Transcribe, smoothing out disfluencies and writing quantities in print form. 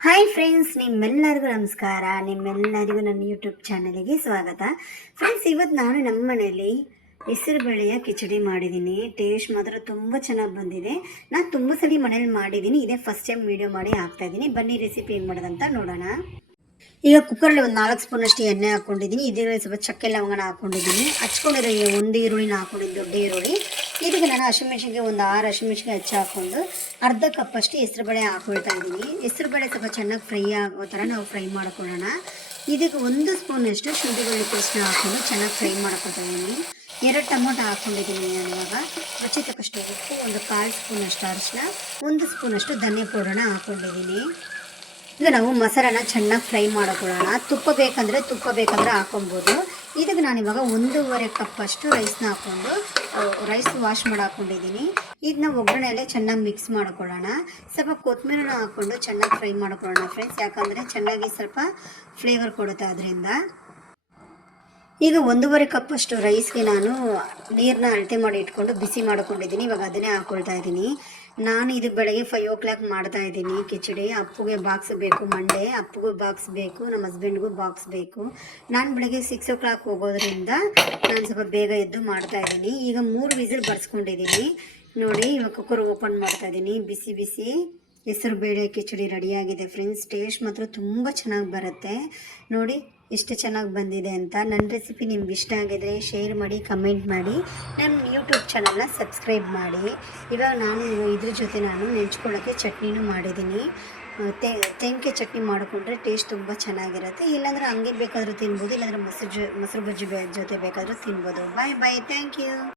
Hi friends, ನಿಮ್ಮೆಲ್ಲರಿಗೂ ನಮಸ್ಕಾರ. ನಿಮ್ಮೆಲ್ಲರಿಗೂ ನನ್ನ ಯೂಟ್ಯೂಬ್ ಚಾನಲಿಗೆ ಸ್ವಾಗತ. ಫ್ರೆಂಡ್ಸ್, ಇವತ್ತು ನಾನು ನಮ್ಮ ಮನೆಯಲ್ಲಿ ಹೆಸರು ಬೇಳೆಯ ಕಿಚಡಿ ಮಾಡಿದ್ದೀನಿ. ಟೇಸ್ಟ್ ಮಾತ್ರ ತುಂಬ ಚೆನ್ನಾಗಿ ಬಂದಿದೆ. ನಾನು ತುಂಬ ಸಲ ಮನೇಲಿ ಮಾಡಿದ್ದೀನಿ. ಇದೇ ಫಸ್ಟ್ ಟೈಮ್ ವೀಡಿಯೋ ಮಾಡಿ ಹಾಕ್ತಾಯಿದ್ದೀನಿ. ಬನ್ನಿ ರೆಸಿಪಿ ಏನು ಮಾಡೋದಂತ ನೋಡೋಣ. ಈಗ ಕುಕ್ಕರಲ್ಲಿ ಒಂದು 4 ಸ್ಪೂನಷ್ಟು ಎಣ್ಣೆ ಹಾಕ್ಕೊಂಡಿದ್ದೀನಿ. ಇದರಲ್ಲಿ ಸ್ವಲ್ಪ ಚಕ್ಕೆ ಲವಂಗನ ಹಾಕ್ಕೊಂಡಿದ್ದೀನಿ. ಹಚ್ಕೊಂಡಿರೋ ಒಂದು ಈರುಳ್ಳಿನ ಹಾಕ್ಕೊಂಡಿದ್ದೀನಿ, ದೊಡ್ಡ ಈರುಳ್ಳಿ. ಇದಕ್ಕೆ ನಾನು ಹಸಿಮೆಣ್ಸಿನ್ಕಾಯಿ ಒಂದು 6 ಹಸಿಮೆಣ್ಸಿನ್ಕಾಯಿ ಹಚ್ಚಿ ಹಾಕ್ಕೊಂಡು ಅರ್ಧ ಕಪ್ಪಷ್ಟು ಹೆಸರುಬೇಳೆ ಹಾಕ್ಕೊಳ್ತಾ ಇದ್ದೀನಿ. ಹೆಸರುಬೇಳೆ ಸ್ವಲ್ಪ ಚೆನ್ನಾಗಿ ಫ್ರೈ ಆಗೋ ಥರ ನಾವು ಫ್ರೈ ಮಾಡ್ಕೊಳ್ಳೋಣ. ಇದಕ್ಕೆ 1 ಸ್ಪೂನಷ್ಟು ಶುಂಠಿ ಬೆಳ್ಳುಳ್ಳಿ ಪೇಸ್ಟ್ನ ಹಾಕ್ಕೊಂಡು ಚೆನ್ನಾಗಿ ಫ್ರೈ ಮಾಡ್ಕೊತಾ ಇದ್ದೀನಿ. 2 ಟೊಮೊಟೊ ಹಾಕ್ಕೊಂಡಿದ್ದೀನಿ. ನಾನು ಇವಾಗ ರುಚಿ ತಕ್ಕಷ್ಟು ಉಪ್ಪು, ಒಂದು 1/4 ಸ್ಪೂನಷ್ಟು ಅರಿಶಿನ, 1 ಸ್ಪೂನಷ್ಟು ಧನಿಯಾ ಪೌಡರ್ನ ಹಾಕ್ಕೊಂಡಿದ್ದೀನಿ. ಈಗ ನಾವು ಮಸಾಲಾನ ಚೆನ್ನಾಗಿ ಫ್ರೈ ಮಾಡ್ಕೊಳ್ಳೋಣ. ತುಪ್ಪ ಬೇಕಂದ್ರೆ ಹಾಕೊಬೋದು. ಇದಕ್ಕೆ ನಾನಿವಾಗ 1.5 ಕಪ್ಪಷ್ಟು ರೈಸ್ನ ಹಾಕ್ಕೊಂಡು ರೈಸ್ ವಾಶ್ ಮಾಡಿ ಹಾಕ್ಕೊಂಡಿದ್ದೀನಿ. ಇದನ್ನ ಒಗ್ಗರಣೆಯಲ್ಲೇ ಚೆನ್ನಾಗಿ ಮಿಕ್ಸ್ ಮಾಡ್ಕೊಳ್ಳೋಣ. ಸ್ವಲ್ಪ ಕೊತ್ತಂಬರಿನ ಹಾಕ್ಕೊಂಡು ಚೆನ್ನಾಗಿ ಫ್ರೈ ಮಾಡ್ಕೊಳ್ಳೋಣ ಫ್ರೆಂಡ್ಸ್, ಯಾಕಂದರೆ ಚೆನ್ನಾಗಿ ಸ್ವಲ್ಪ ಫ್ಲೇವರ್ ಕೊಡುತ್ತೆ ಅದರಿಂದ. ಈಗ 1.5 ಕಪ್ಪಷ್ಟು ರೈಸ್ಗೆ ನಾನು ನೀರನ್ನ ಅಳತೆ ಮಾಡಿ ಇಟ್ಕೊಂಡು ಬಿಸಿ ಮಾಡ್ಕೊಂಡಿದ್ದೀನಿ. ಇವಾಗ ಅದನ್ನೇ ಹಾಕ್ಕೊಳ್ತಾ ಇದ್ದೀನಿ. ನಾನು ಇದು ಬೆಳಗ್ಗೆ 5 o'clock ಮಾಡ್ತಾ ಇದ್ದೀನಿ ಕಿಚಡಿ. ಅಪ್ಪುಗೆ ಬಾಕ್ಸ್ ಬೇಕು, ಮಂಡೇ ಅಪ್ಪುಗೂ ಬಾಕ್ಸ್ ಬೇಕು, ನಮ್ಮ ಹಸ್ಬೆಂಡ್ಗೂ ಬಾಕ್ಸ್ ಬೇಕು. ನಾನು ಬೆಳಗ್ಗೆ 6 o'clock ಹೋಗೋದ್ರಿಂದ ನಾನು ಸ್ವಲ್ಪ ಬೇಗ ಎದ್ದು ಮಾಡ್ತಾ ಇದ್ದೀನಿ. ಈಗ 3 ವಿಸಿಲ್ ಬರ್ಸ್ಕೊಂಡಿದ್ದೀನಿ ನೋಡಿ. ಇವಾಗ ಕುಕ್ಕರ್ ಓಪನ್ ಮಾಡ್ತಾ ಇದ್ದೀನಿ. ಬಿಸಿ ಬಿಸಿ ಹೆಸರು ಬೇಳೆ ಕಿಚಡಿ ರೆಡಿಯಾಗಿದೆ ಫ್ರೆಂಡ್ಸ್. ಟೇಸ್ಟ್ ಮಾತ್ರ ತುಂಬ ಚೆನ್ನಾಗಿ ಬರುತ್ತೆ ನೋಡಿ ಎಷ್ಟು ಚೆನ್ನಾಗಿ ಬಂದಿದೆ ಅಂತ. ನನ್ನ ರೆಸಿಪಿ ನಿಮ್ಗೆ ಇಷ್ಟ ಆಗಿದ್ರೆ ಶೇರ್ ಮಾಡಿ, ಕಮೆಂಟ್ ಮಾಡಿ, ನಮ್ಮ ಯೂಟ್ಯೂಬ್ ಚಾನಲ್ನ ಸಬ್ಸ್ಕ್ರೈಬ್ ಮಾಡಿ. ಇವಾಗ ನಾನು ಇದ್ರ ಜೊತೆ ನಾನು ನೆಂಚ್ಕೊಳ್ಳೋಕ್ಕೆ ಚಟ್ನಿನೂ ಮಾಡಿದ್ದೀನಿ. ತೆಂಗಿನಕಾಯಿ ಚಟ್ನಿ ಮಾಡಿಕೊಂಡ್ರೆ ಟೇಸ್ಟ್ ತುಂಬ ಚೆನ್ನಾಗಿರುತ್ತೆ. ಇಲ್ಲಾಂದರೆ ಹಂಗೆ ಬೇಕಾದರೂ ತಿನ್ಬೋದು, ಇಲ್ಲಾಂದರೆ ಮೊಸರು ಬಜ್ಜಿ ಜೊತೆ ಬೇಕಾದರೂ ತಿನ್ಬೋದು. ಬಾಯ್ ಬಾಯ್, ಥ್ಯಾಂಕ್ ಯು.